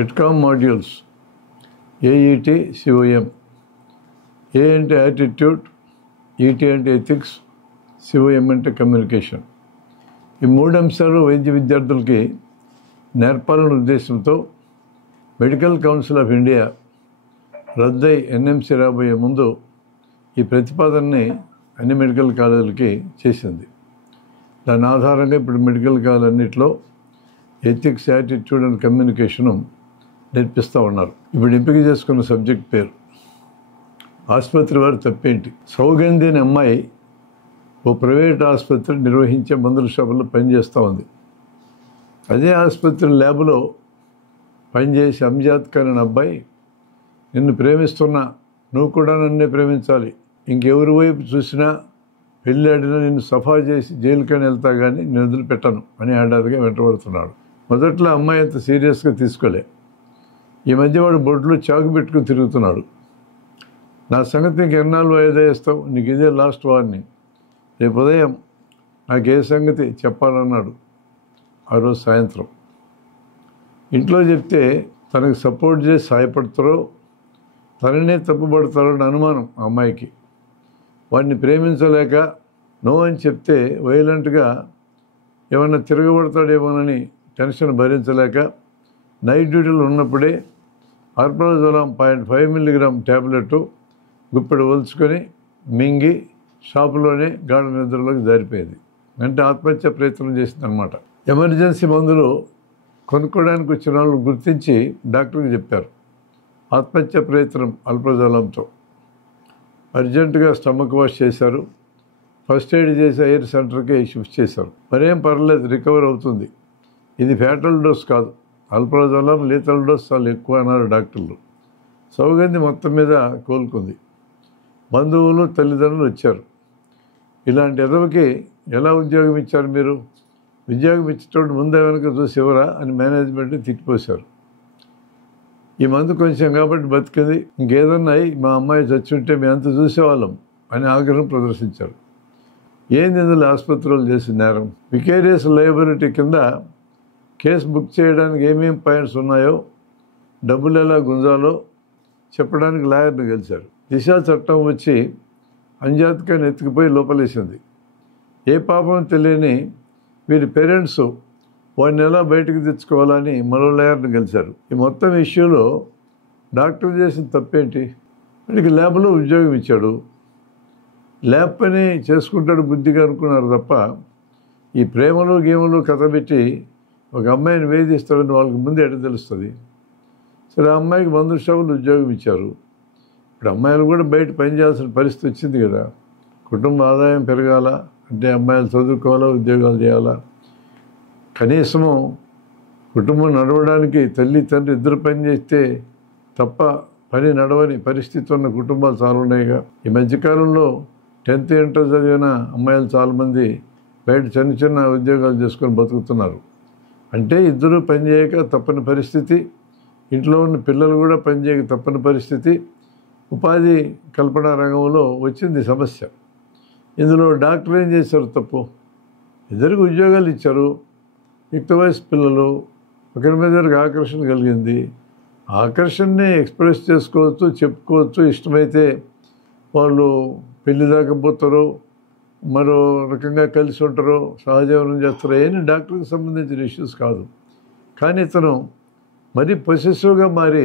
ఎట్కామ్ modules ఏఈటి COM. ఏ అంటే attitude, ఈటీ అంటే ethics, COM అంటే కమ్యూనికేషన్. ఈ 3 అంశాలు వైద్య విద్యార్థులకి నేర్పాలనే ఉద్దేశంతో మెడికల్ కౌన్సిల్ ఆఫ్ ఇండియా రద్దై ఎన్ఎంసి రాబోయే ముందు ఈ ప్రతిపాదనని అన్ని మెడికల్ కాలేజీలకి చేసింది. దాని ఆధారంగా ఇప్పుడు మెడికల్ కాలేజీలన్నింటిలో ఎథిక్స్, యాటిట్యూడ్ అండ్ కమ్యూనికేషను నేర్పిస్తూ ఉన్నారు. ఇప్పుడు ఎంపిక చేసుకున్న సబ్జెక్ట్ పేరు ఆసుపత్రి వారి తప్పేంటి. సౌగంధి అనే అమ్మాయి ఓ ప్రైవేట్ ఆసుపత్రి నిర్వహించే మందుల షాపుల్లో పనిచేస్తూ ఉంది. అదే ఆసుపత్రి ల్యాబ్లో పనిచేసే అంజాద్ ఖాన్ అనే అబ్బాయి, నిన్ను ప్రేమిస్తున్నా, నువ్వు కూడా నన్నే ప్రేమించాలి, ఇంకెవరి వైపు చూసినా పెళ్ళాడినా నిన్ను సఫా చేసి జైలుకని వెళ్తా కానీ నేను వదిలిపెట్టను అని ఏడాదిగా వెంటబడుతున్నాడు. మొదట్లో అమ్మాయి అంత సీరియస్గా తీసుకోలే. ఈ మధ్య వాడు బొడ్లు చాకు పెట్టుకుని తిరుగుతున్నాడు. నా సంగతి నీకు ఎన్నాళ్ళు వాయిదా వేస్తావు, నీకు ఇదే లాస్ట్ వార్నింగ్, రేపు ఉదయం నాకు ఏ సంగతి చెప్పాలన్నాడు. ఆ రోజు సాయంత్రం ఇంట్లో చెప్తే తనకు సపోర్ట్ చేసి సాయపడతారో తననే తప్పుపడతారో అని అనుమానం ఆ అమ్మాయికి. వాడిని ప్రేమించలేక నో అని చెప్తే వైలెంట్గా ఏమన్నా తిరగబడతాడేమోనని టెన్షన్ భరించలేక నైట్ డ్యూటీలో ఉన్నప్పుడే ఆర్ప్రజోలాం 0.5 మిల్లీగ్రామ్ ట్యాబ్లెట్ గుప్పెడు ఒలుచుకొని మింగి షాపులోనే గాఢ నిద్రలోకి జారిపోయింది. అంటే ఆత్మహత్య ప్రయత్నం చేసిందనమాట. ఎమర్జెన్సీ మందులు కొనుక్కోవడానికి వచ్చిన వాళ్ళు గుర్తించి డాక్టర్కి చెప్పారు ఆత్మహత్య ప్రయత్నం అల్ప్రజోలాంతో. అర్జెంటుగా స్టమక్ వాష్ చేశారు. ఫస్ట్ ఎయిడ్ చేసి ఎయిర్ సెంటర్కి షిఫ్ట్ చేశారు. మరేం పర్లేదు, రికవర్ అవుతుంది, ఇది ఫ్యాటల్ డోస్ కాదు, అల్ప్రజోలాం లీతల్ డోస్ చాలా ఎక్కువ అన్నారు డాక్టర్లు. సౌగంధి మొత్తం మీద కోలుకుంది. బంధువులు, తల్లిదండ్రులు వచ్చారు. ఇలాంటి ఎదవకి ఎలా ఉద్యోగం ఇచ్చారు మీరు, ఉద్యోగం ఇచ్చేటప్పుడు ముందే వెనక చూసి ఎవరా అని మేనేజ్మెంట్ని తిట్టిపోశారు. ఈ మందు కొంచెం కాబట్టి బతికింది, ఇంకేదన్నా అయి మా అమ్మాయి చచ్చుంటే మేము అంత చూసేవాళ్ళం అని ఆగ్రహం ప్రదర్శించారు. ఏంది ఇందులో ఆసుపత్రులు చేసిన నేరం. వికేరియస్ లయబిలిటీ కింద కేసు బుక్ చేయడానికి ఏమేమి పాయింట్స్ ఉన్నాయో, డబ్బులు ఎలా గుంజాలో చెప్పడానికి లాయర్ని గెలిచారు. దిశా చట్టం వచ్చి అంజాద్ ఖాన్ ఎత్తుకుపోయి లోపలేసింది. ఏ పాపం తెలియని వీరి పేరెంట్స్ వాడిని ఎలా బయటకు తెచ్చుకోవాలని మరో లాయర్ని గెలిచారు. ఈ మొత్తం ఇష్యూలో డాక్టర్ చేసిన తప్పేంటి. వీడికి ల్యాబ్లో ఉద్యోగం ఇచ్చాడు, ల్యాబ్ పని చేసుకుంటాడు బుద్ధిగా అనుకున్నారు తప్ప ఈ ప్రేమలు గేములు కథ పెట్టి ఒక అమ్మాయిని వేధిస్తాడని వాళ్ళకి ముందే ఎట తెలుస్తుంది. సరే, ఆ అమ్మాయికి మందు షాపులు ఉద్యోగం ఇచ్చారు. ఇప్పుడు అమ్మాయిలు కూడా బయట పనిచేయాల్సిన పరిస్థితి వచ్చింది కదా. కుటుంబ ఆదాయం పెరగాల అంటే అమ్మాయిలు చదువుకోవాలా, ఉద్యోగాలు చేయాలా. కనీసము కుటుంబం నడవడానికి తల్లి తండ్రి ఇద్దరు పని చేస్తే తప్ప పని నడవని పరిస్థితి ఉన్న కుటుంబాలు చాలా ఉన్నాయిగా. ఈ మధ్యకాలంలో 10th ఇంటర్ చదివిన అమ్మాయిలు చాలామంది బయట చిన్న చిన్న ఉద్యోగాలు చేసుకొని బతుకుతున్నారు. అంటే ఇద్దరూ పనిచేయక తప్పని పరిస్థితి, ఇంట్లో ఉన్న పిల్లలు కూడా పనిచేయక తప్పని పరిస్థితి, ఉపాధి కల్పన రంగంలో వచ్చింది సమస్య. ఇందులో డాక్టర్ ఏం చేశారు తప్పు. ఇద్దరికి ఉద్యోగాలు ఇచ్చారు, యుక్త వయసు పిల్లలు, ఒకరి మీద ఆకర్షణ కలిగింది. ఆకర్షణని ఎక్స్ప్రెస్ చేసుకోవచ్చు, చెప్పుకోవచ్చు, ఇష్టమైతే వాళ్ళు పెళ్లి దాకా పోతారో మరో రకంగా కలిసి ఉంటారో సహజీవనం చేస్తారో ఏమి డాక్టర్కి సంబంధించిన ఇష్యూస్ కాదు. కానీ ఇతను మరీ పొసెసివ్గా మారి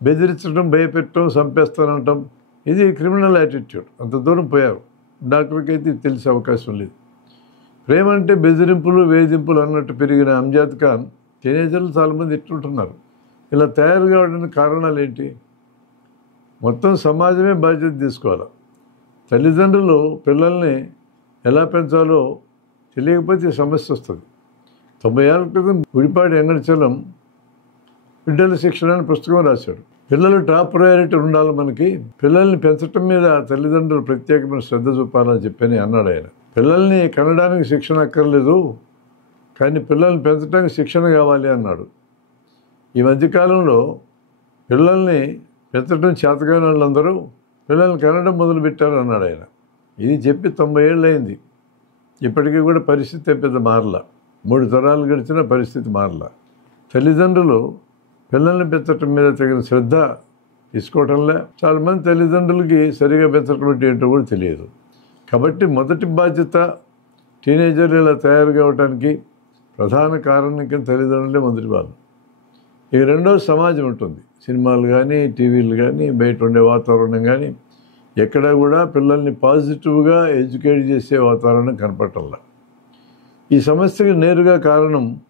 బెదిరించడం, భయపెట్టడం, చంపేస్తానంటాం, ఇది క్రిమినల్ యాటిట్యూడ్. అంత దూరం పోయారు. డాక్టర్కి అయితే తెలిసే అవకాశం లేదు. ప్రేమ అంటే బెదిరింపులు, వేధింపులు అన్నట్టు పెరిగిన అంజాద్ ఖాన్ టీనేజర్లు చాలామంది ఎట్లుంటున్నారు. ఇలా తయారు కావడానికి కారణాలు ఏంటి. మొత్తం సమాజమే బాధ్యత తీసుకోవాలి. తల్లిదండ్రులు పిల్లల్ని ఎలా పెంచాలో తెలియకపోతే సమస్య వస్తుంది. 90 ఏళ్ల క్రితం గుడిపాటి వెంకటచలం బిడ్డల శిక్షణ అని పుస్తకం రాశాడు. పిల్లలు టాప్ ప్రయారిటీ ఉండాలి మనకి, పిల్లల్ని పెంచడం మీద తల్లిదండ్రులు ప్రత్యేకమైన శ్రద్ధ చూపాలని చెప్పని అన్నాడు ఆయన. పిల్లల్ని కనడానికి శిక్షణ అక్కర్లేదు, కానీ పిల్లల్ని పెంచడానికి శిక్షణ కావాలి అన్నాడు. ఈ మధ్యకాలంలో పిల్లల్ని పెంచడం చేతకాని వాళ్ళందరూ పిల్లల్ని కనడం మొదలుపెట్టారు అన్నాడు ఆయన. ఇది చెప్పి 90 ఏళ్ళు అయింది. ఇప్పటికీ కూడా పరిస్థితి పెద్ద మారలా. 3 తరాలు గడిచినా పరిస్థితి మారలా. తల్లిదండ్రులు పిల్లల్ని పెంచడం మీద తగిన శ్రద్ధ తీసుకోవటంలే. చాలామంది తల్లిదండ్రులకి సరిగా పెంచడం అంటే ఏంటో కూడా తెలియదు. కాబట్టి మొదటి బాధ్యత టీనేజర్లు ఇలా తయారు కావడానికి ప్రధాన కారణం కింద తల్లిదండ్రులే మొదటి వాళ్ళు. ఇక రెండోది సమాజం ఉంటుంది. సినిమాలు కానీ, టీవీలు కానీ, బయట ఉండే వాతావరణం కానీ, ఎక్కడా కూడా పిల్లల్ని పాజిటివ్గా ఎడ్యుకేట్ చేసే వాతావరణం కనపడటంలా. ఈ సమస్యకి నేరుగా కారణం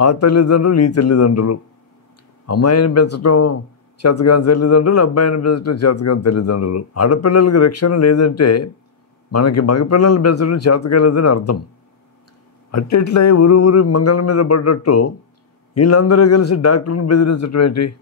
ఆ తల్లిదండ్రులు, ఈ తల్లిదండ్రులు. అమ్మాయిని పెంచడం చేతకాని తల్లిదండ్రులు, అబ్బాయిని పెంచడం చేతకాని తల్లిదండ్రులు. ఆడపిల్లలకి రక్షణ లేదంటే మనకి మగపిల్లల్ని పెంచడం చేతకాలేదని అర్థం. అట్టిట్లే ఊరు మంగళం మీద పడ్డట్టు వీళ్ళందరూ కలిసి డాక్టర్ని బెదిరించడం ఏంటి?